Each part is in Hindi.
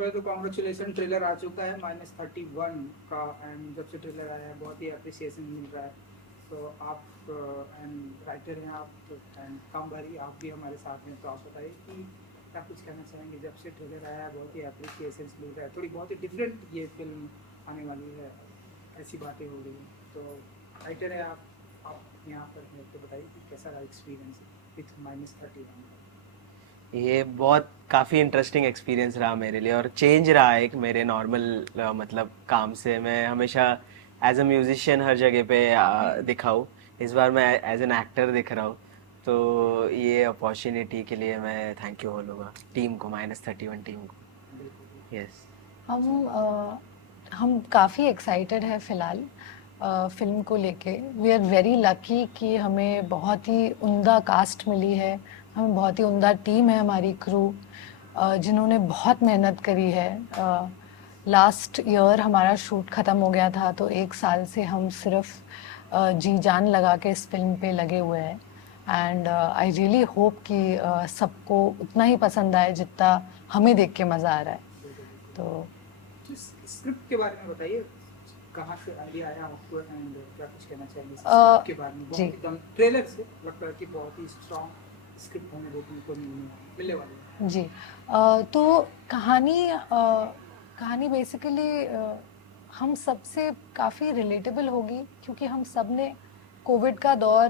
पहले तो कॉन्ग्रेचुलेसन, ट्रेलर आ चुका है -31 का, एंड जब से ट्रेलर आया है बहुत ही अप्रिसिएशन मिल रहा है। तो आप एंड राइटर हैं आप, एंड कामबारी आप भी हमारे साथ हैं, तो आप बताइए कि क्या कुछ कहना चाहेंगे। जब से ट्रेलर आया है बहुत ही अप्रिसिएशन मिल रहा है, थोड़ी बहुत ही डिफरेंट ये फिल्म आने वाली है, ऐसी बातें हो रही हैं। तो राइटर है आप यहाँ पर हैं, तो बताइए कि कैसा रहा एक्सपीरियंस विथ -31। ये बहुत काफ़ी इंटरेस्टिंग एक्सपीरियंस रहा मेरे लिए और चेंज रहा एक मेरे नॉर्मल मतलब काम से। मैं हमेशा एज अ म्यूजिशियन हर जगह पे दिखा हूँ। इस बार मैं एज एन एक्टर दिख रहा हूँ। तो ये अपॉर्चुनिटी के लिए मैं थैंक यू बोलूँगा टीम को, -31 टीम को। बिल्कुल। यस। हम काफ़ी एक्साइटेड है फ़िलहाल फ़िल्म को लेके। वी आर वेरी लकी कि हमें बहुत ही उम्दा कास्ट मिली है, हमें बहुत ही उम्दा टीम है, हमारी क्रू जिन्होंने बहुत मेहनत करी है। लास्ट ईयर हमारा शूट ख़त्म हो गया था, तो 1 साल से हम सिर्फ जी जान लगा के इस फिल्म पे लगे हुए हैं। एंड आई रियली होप कि सबको उतना ही पसंद आए जितना हमें देख के मज़ा आ रहा है। तो स्क्रिप्ट के बारे में बताइए, कहाँ से आइडिया आया आपको, एंड क्या कुछ कहना चाहिए स्क्रिप्ट के बारे में। जी बहुत एकदम ट्रेलर से लगता है कि बहुत ही स्ट्रॉन्ग स्क्रिप्ट हमें देखने को मिलने वाली है। जी तो कहानी बेसिकली हम सबसे काफ़ी रिलेटेबल होगी, क्योंकि हम सब ने कोविड का दौर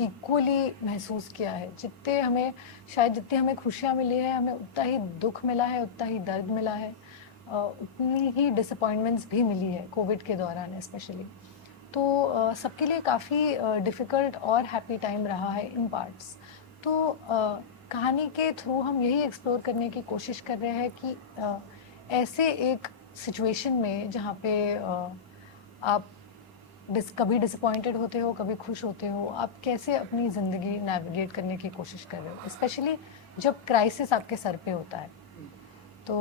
इक्वली महसूस किया है। जितनी हमें खुशियाँ मिली है, हमें उतना ही दुख मिला है, उतना ही दर्द मिला है, उतनी ही डिसअपॉइंटमेंट्स भी मिली है कोविड के दौरान स्पेशली। तो सबके लिए काफ़ी डिफ़िकल्ट और हैप्पी टाइम रहा है इन पार्ट्स। तो कहानी के थ्रू हम यही एक्सप्लोर करने की कोशिश कर रहे हैं कि ऐसे एक सिचुएशन में जहाँ पे आप कभी डिसअपॉइंटेड होते हो, कभी खुश होते हो, आप कैसे अपनी ज़िंदगी नेविगेट करने की कोशिश कर रहे हो, स्पेशली जब क्राइसिस आपके सर पे होता है। तो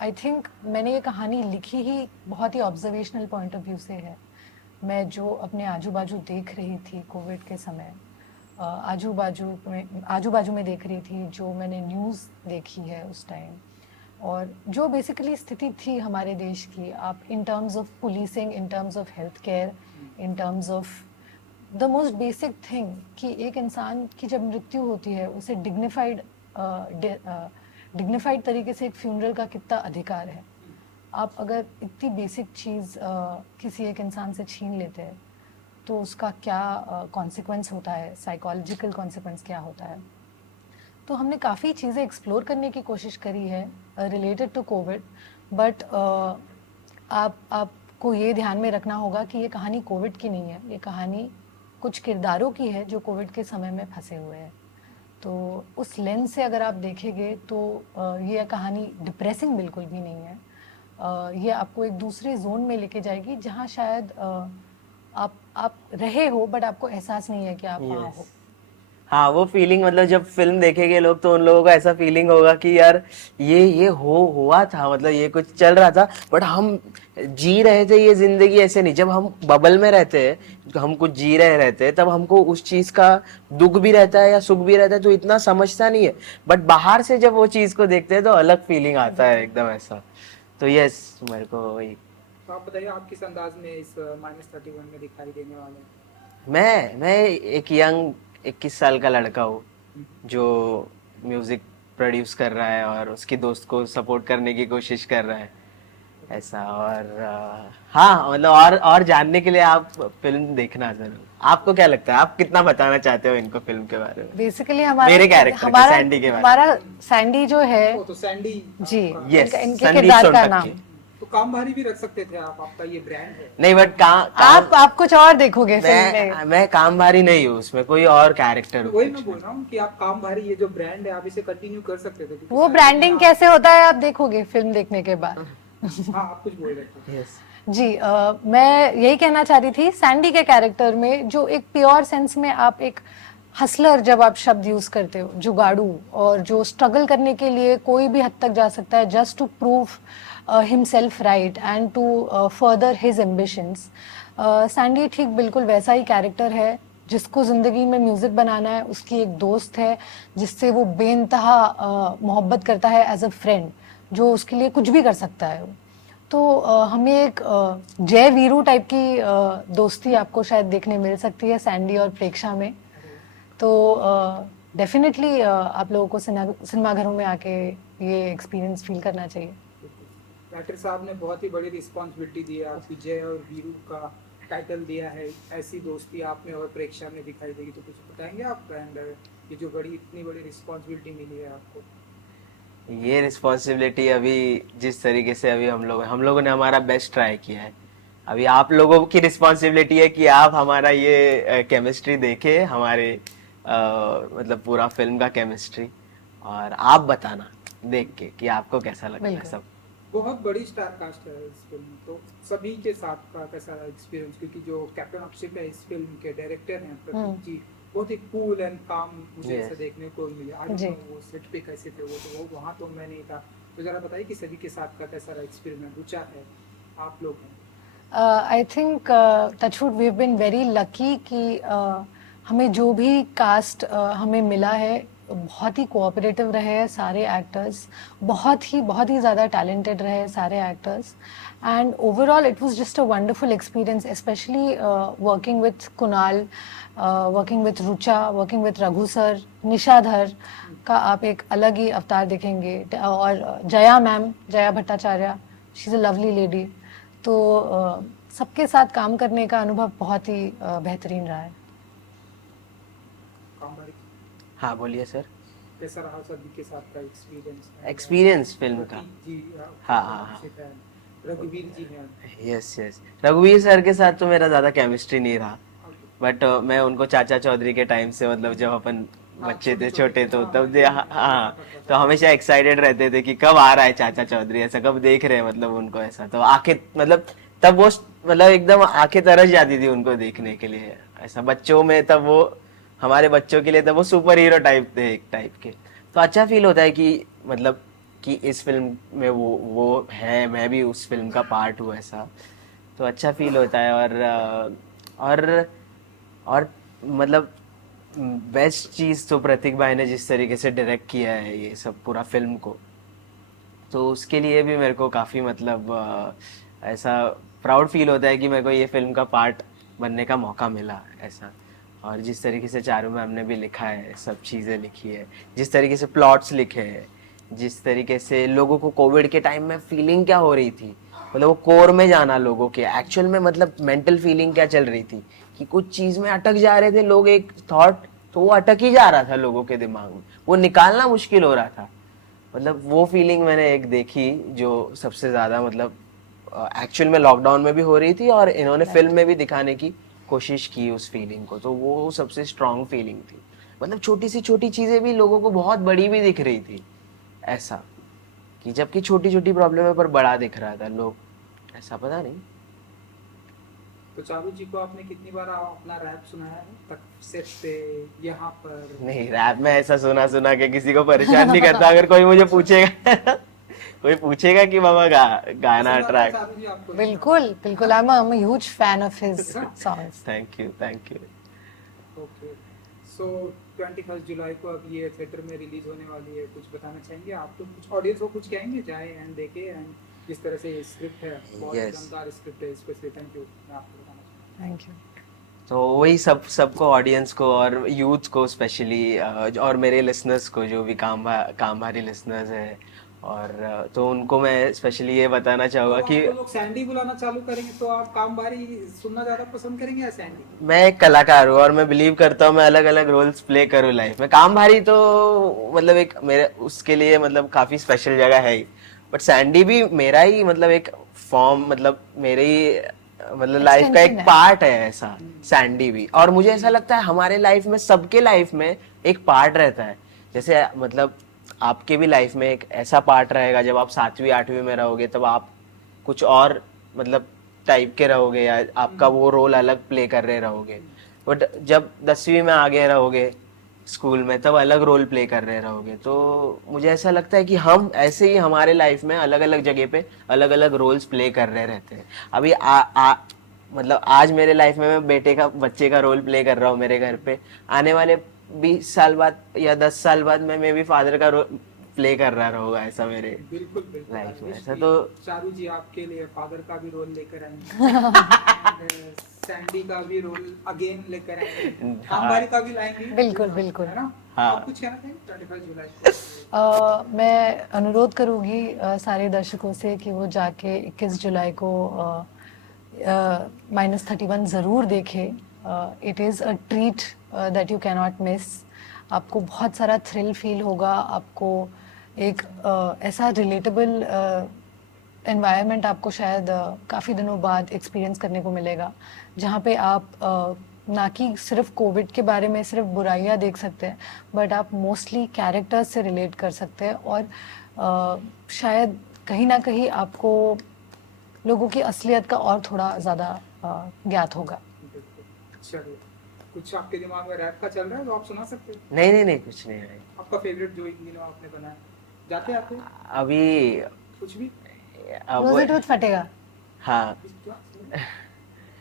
आई थिंक मैंने ये कहानी लिखी ही बहुत ही ऑब्जर्वेशनल पॉइंट ऑफ व्यू से है। मैं जो अपने आजू बाजू देख रही थी कोविड के समय, आजू बाजू में देख रही थी, जो मैंने न्यूज़ देखी है उस टाइम, और जो बेसिकली स्थिति थी हमारे देश की, आप in terms of policing, in terms of health care, in terms of the most basic thing कि एक इंसान की जब मृत्यु होती है उसे डिग्निफाइड तरीके से एक फ्यूनरल का कितना अधिकार है। आप अगर इतनी बेसिक चीज़ किसी एक इंसान से छीन लेते हैं तो उसका क्या कॉन्सिक्वेंस होता है, साइकोलॉजिकल कॉन्सिक्वेंस क्या होता है। तो हमने काफ़ी चीज़ें एक्सप्लोर करने की कोशिश करी है रिलेटेड टू कोविड, बट आपको ये ध्यान में रखना होगा कि ये कहानी कोविड की नहीं है, ये कहानी कुछ किरदारों की है जो कोविड के समय में फंसे हुए हैं। तो उस लेंस से अगर आप देखेंगे तो ये कहानी डिप्रेसिंग बिल्कुल भी नहीं है। ये आपको एक दूसरे जोन में लेके जाएगी जहाँ शायद आप रहे हो बट आपको एहसास नहीं है कि आप वहाँ हो। हाँ, वो फीलिंग मतलब जब फिल्म देखेंगे लोग तो उन लोगों को ऐसा फीलिंग होगा कि यार ये हुआ था, मतलब ये कुछ चल रहा था बट हम जी रहे थे ये जिंदगी ऐसे नहीं। जब हम बबल में रहते हैं, हम कुछ जी रहे रहते हैं, तब हमको उस चीज का दुख भी रहता है या सुख भी रहता है तो इतना समझता नहीं है। बट बाहर से जब वो चीज को देखते हैं तो अलग फीलिंग आता है एकदम ऐसा। तो यस, मेरे को वही। तो आप बताइए आप किस अंदाज में इस -31 में दिखाई देने वाले हैं। मैं एक यंग 21 साल का लड़का हूँ जो म्यूजिक प्रोड्यूस कर रहा है और उसकी दोस्त को सपोर्ट करने की कोशिश कर रहा है ऐसा। और हाँ, मतलब और जानने के लिए आप फिल्म देखना जरूर। आपको क्या लगता है, आप कितना बताना चाहते हो इनको फिल्म के बारे में? बेसिकली मेरे कैरेक्टर के, सैंडी के बारे में। हमारा सैंडी जो है ओ, तो सैंडी जी, आपका- यस, इनके संदीप किरदार का सोनटक्के। नाम। तो काम भारी भी रख सकते थे आप, आपका ये ब्रांड है। नहीं, बट आप कुछ और देखोगे फिल्म में। मैं काम भारी नहीं हूँ, उसमें कोई और कैरेक्टर तो हूँ वही कुछ मैं में। बोल रहा हूँ कि आप काम भारी ये जो ब्रांड है आप इसे कंटिन्यू कर सकते थे, क्योंकि वो सैंडी में ब्रांडिंग आप- कैसे होता है आप देखोगे फिल्म देखने के बाद। हाँ, आप कुछ बोल रहे थे। यस। जी मैं यही कहना चाह रही थी, सैंडी के कैरेक्टर में जो एक प्योर सेंस में आप एक हसलर जब आप शब्द यूज करते हो, जुगाड़ू, और जो स्ट्रगल करने के लिए कोई भी हद तक जा सकता है just to prove himself right and to further his ambitions, Sandy ठीक बिल्कुल वैसा ही कैरेक्टर है जिसको जिंदगी में म्यूजिक बनाना है, उसकी एक दोस्त है जिससे वो बेइंतहा मोहब्बत करता है एज अ फ्रेंड, जो उसके लिए कुछ भी कर सकता है वो। तो हमें एक जय वीरू टाइप की दोस्ती आपको शायद देखने मिल सकती है सैंडी और प्रेक्षा में। तो डेफिनेटली आप लोगों को सिनेमाघरों में आके ये एक्सपीरियंस फील करना चाहिए। राइटर साहब ने बहुत ही बड़ी रिस्पॉन्सिबिलिटी दी है आपकी, जय और वीरू का टाइटल दिया है, ऐसी दोस्ती आप में और प्रेक्षा में दिखाई देगी, तो कुछ बताएंगे आप? एंड ये जो बड़ी इतनी बड़ी रिस्पॉन्सिबिलिटी मिली है आपको, ये रिस्पॉन्सिबिलिटी अभी जिस तरीके से अभी हम लोगों ने हमारा बेस्ट ट्राई किया है, अभी आप लोगों की रिस्पॉन्सिबिलिटी है कि आप हमारा ये केमिस्ट्री देखे, हमारे मतलब पूरा फिल्म का केमिस्ट्री, और आप बताना देख के कि आपको कैसा लगता है बिल्कुल। सब। बहुत बड़ी स्टार कास्ट है इस फिल्म में, तो सभी के साथ का कैसा एक्सपीरियंस? क्योंकि जो कैप्टन ऑफ है इस फिल्म के डायरेक्टर हैं प्रदीप जी, बहुत ही कूल एंड काम मुझे Yes. ऐसा देखने को मिला। आज जी। वो सेट पे कैसे थे, वो वहाँ तो मैं नहीं था, तो जरा बताइए कि सभी के साथ का कैसा रहा एक्सपीरियंस? रुचा है, आप लोग हैं। I think touchwood we have been very lucky कि हमें जो भी कास्ट हमें मिला है बहुत ही कोऑपरेटिव रहे हैं सारे एक्टर्स, बहुत ही ज़्यादा टैलेंटेड रहे सारे actors, and overall it was just a wonderful experience, especially working with Kunal, working with Rucha, working with Raghu sir, Nishadhar का आप एक अलग ही अवतार देखेंगे, और Jaya ma'am, Jaya Bhattacharya, she is a lovely lady. तो सबके साथ काम करने का अनुभव बहुत ही बेहतरीन रहा है। कामबारी, हाँ बोलिए सर। कैसा रहा सभी के साथ का एक्सपीरियंस? एक्सपीरियंस फिल्म का, जी, हाँ, हाँ, रघुवीर जी हैं। यस यस, रघुवीर सर के साथ तो मेरा ज्यादा केमिस्ट्री नहीं रहा, बट मैं उनको चाचा चौधरी के टाइम से, मतलब जब अपन बच्चे थे, छोटे तो तब हाँ, तो हमेशा एक्साइटेड रहते थे कि कब आ रहा है चाचा चौधरी, ऐसा कब देख रहे हैं, मतलब उनको ऐसा, तो आंखें मतलब तब वो मतलब एकदम आंखें तरस जाती थी उनको देखने के लिए, ऐसा बच्चों में तब वो, हमारे बच्चों के लिए तब वो सुपर हीरो टाइप थे एक टाइप के। तो अच्छा फील होता है कि मतलब कि इस फिल्म में वो है, मैं भी उस फिल्म का पार्ट हूँ ऐसा, तो अच्छा फील होता है। और और मतलब बेस्ट चीज़ तो प्रतीक भाई ने जिस तरीके से डायरेक्ट किया है ये सब पूरा फिल्म को, तो उसके लिए भी मेरे को काफ़ी मतलब ऐसा प्राउड फील होता है कि मेरे को ये फिल्म का पार्ट बनने का मौका मिला ऐसा। और जिस तरीके से चारू मैम ने भी लिखा है, सब चीज़ें लिखी है, जिस तरीके से प्लॉट्स लिखे हैं, जिस तरीके से लोगों को कोविड के टाइम में फीलिंग क्या हो रही थी, मतलब वो कोर में जाना लोगों के एक्चुअल में, मतलब मेंटल फीलिंग क्या चल रही थी कि कुछ चीज़ में अटक जा रहे थे लोग, एक थॉट तो वो अटक ही जा रहा था लोगों के दिमाग में, वो निकालना मुश्किल हो रहा था। मतलब वो फीलिंग मैंने एक देखी जो सबसे ज़्यादा मतलब एक्चुअल में लॉकडाउन में भी हो रही थी, और इन्होंने फिल्म में भी दिखाने की कोशिश की उस फीलिंग को, तो वो सबसे स्ट्रांग फीलिंग थी। मतलब छोटी सी छोटी चीज़ें भी लोगों को बहुत बड़ी भी दिख रही थी, ऐसा कि जबकि छोटी छोटी प्रॉब्लम है पर बड़ा दिख रहा था लोग, ऐसा पता नहीं। तो चारू जी को आपने कितनी बार अपना रैप सुनाया है तक सेट पे, यहाँ पर? नहीं, रैप में ऐसा सुना के किसी को परेशान नहीं करता। अगर कोई मुझे पूछेगा कोई पूछेगा कि बाबा गाना पसंद आता है ट्रैक, चारू जी आपको? बिल्कुल बिल्कुल, I am a huge fan of his songs. Thank you thank you. Okay, so 21 जुलाई को अब ये थिएटर में रिलीज होने वाली है, कुछ बताना चाहेंगे आप? तो कुछ ऑडियंस को कुछ कहेंगे, जाए एंड देखे, एंड जिस तरह से ये स्क्रिप्ट है, बहुत Yes. दमदार स्क्रिप्ट है, इसको थैंक यू मैं आपको बताना चाहूँगा। Thank you. तो वही सबको ऑडियंस को और यूथ को स्पेशली, और मेरे लिसनर्स को जो भी काम भारी लिसनर्स है, और तो उनको मैं स्पेशली ये बताना चाहूँगा तो कि आपको लोग सैंडी बुलाना चालू करेंगे तो आप काम भारी सुनना ज्यादा पसंद करेंगे या सैंडी? मैं एक कलाकार हूँ और मैं बिलीव करता हूँ मैं अलग अलग रोल्स प्ले करूँ लाइफ में। काम भारी तो मतलब एक मेरे उसके लिए मतलब काफी स्पेशल जगह है ही, बट सैंडी भी मेरा ही मतलब एक फॉर्म, मतलब मेरे ही मतलब लाइफ का एक Extension है। पार्ट है ऐसा सैंडी भी। और मुझे ऐसा लगता है हमारे लाइफ में, सबके लाइफ में एक पार्ट रहता है। जैसे मतलब आपके भी लाइफ में एक ऐसा पार्ट रहेगा, जब आप 7वीं 8वीं में रहोगे तब आप कुछ और मतलब टाइप के रहोगे, या आपका वो रोल अलग प्ले कर रहे रहोगे, बट जब 10वीं में आगे रहोगे स्कूल में तब अलग रोल प्ले कर रहे रहोगे। तो मुझे ऐसा लगता है कि हम ऐसे ही हमारे लाइफ में अलग अलग जगह पे अलग अलग रोल्स प्ले कर रहे रहते हैं। अभी मतलब आज मेरे लाइफ में मैं बेटे का बच्चे का रोल प्ले कर रहा हूँ मेरे घर पे, आने वाले 20 साल बाद या 10 साल बाद मैं भी फादर का रोल प्ले कर रहा रहूंगा, ऐसा मेरे बिल्कुल बिल्कुल लाइफ I में wish ऐसा कि तो। चारू जी आपके लिए फादर का भी रोल लेकर आएंगे, सैंडी का भी रोल अगेन लेकर आएंगे, कामबारी का भी लाएंगे। बिल्कुल, बिल्कुल। है ना? हाँ। आप कुछ कहना चाहेंगे 25 जुलाई को? मैं अनुरोध करूंगी सारे दर्शकों से कि वो जाके 21 जुलाई को -31 ज़रूर देखें। It is a treat that you can not miss. आपको बहुत सारा थ्रिल फील होगा, आपको एक ऐसा रिलेटेबल एनवायरनमेंट आपको शायद काफ़ी दिनों बाद एक्सपीरियंस करने को मिलेगा, जहाँ पे आप ना कि सिर्फ कोविड के बारे में सिर्फ बुराइयां देख सकते हैं, बट आप मोस्टली कैरेक्टर्स से रिलेट कर सकते हैं, और शायद कहीं ना कहीं आपको लोगों की असलियत का और थोड़ा ज़्यादा ज्ञात होगा। चलिए, कुछ आपके दिमाग में रैप का चल रहा है तो आप सुना सकते हैं। नहीं कुछ नहीं भाई। आपका फेवरेट जो इन दिनों आपने बनाया, जाते आते अभी कुछ भी? अब रोज़े टूथ फटेगा हाँ,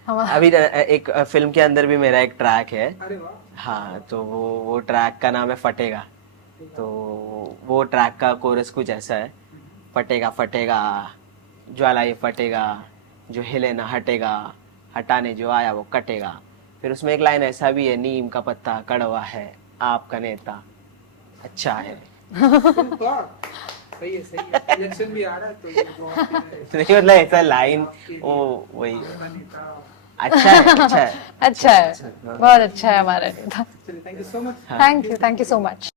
हमारा। अभी एक फिल्म के अंदर भी मेरा एक ट्रैक है। अरे वाह। हाँ, तो वो ट्रैक का नाम है फटेगा। तो वो ट्रैक का कोरस कुछ ऐसा है, फटेगा फटेगा ज्वाला ये फटेगा, जो हिले ना हटेगा, हटाने जो आया वो कटेगा। फिर उसमें एक लाइन ऐसा भी है, नीम का पत्ता कड़वा है, आपका नेता अच्छा है। सही है, सही है। इलेक्शन भी आ रहा है तो ये जो आपके नहीं मतलब ऐसा लाइन वो वही आपका नेता। अच्छा है, अच्छा है। अच्छा है, बहुत अच्छा है हमारा नेता। चलिए, thank you so much. Thank you so much.